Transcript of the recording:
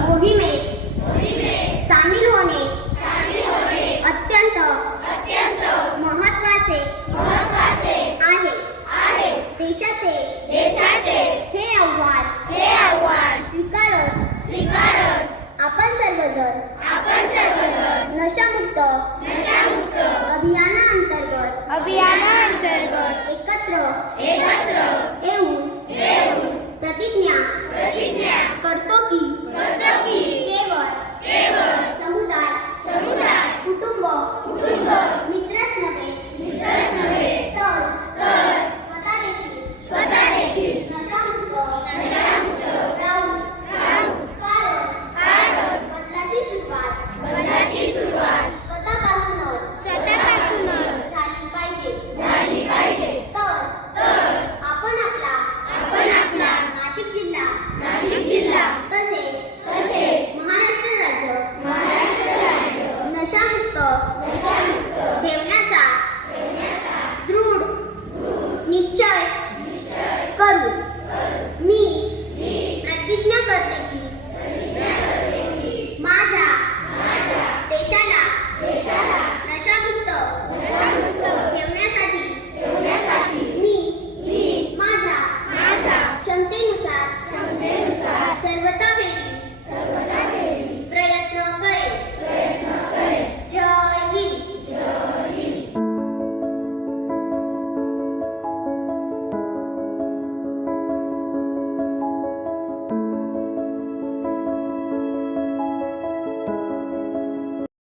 मोहिमेत सामील होणे अत्यंत महत्त्वाचे आहे देशाचे देशाचे हे आव्हान स्वीकारत स्वीकारत आपण सर्वजण आपण सर्वजण नशामुक्त अभियाना अभियानाअंतर्गत अभियानाअंतर्गत एकत्र एकत्र प्रतिज्ञा करतो की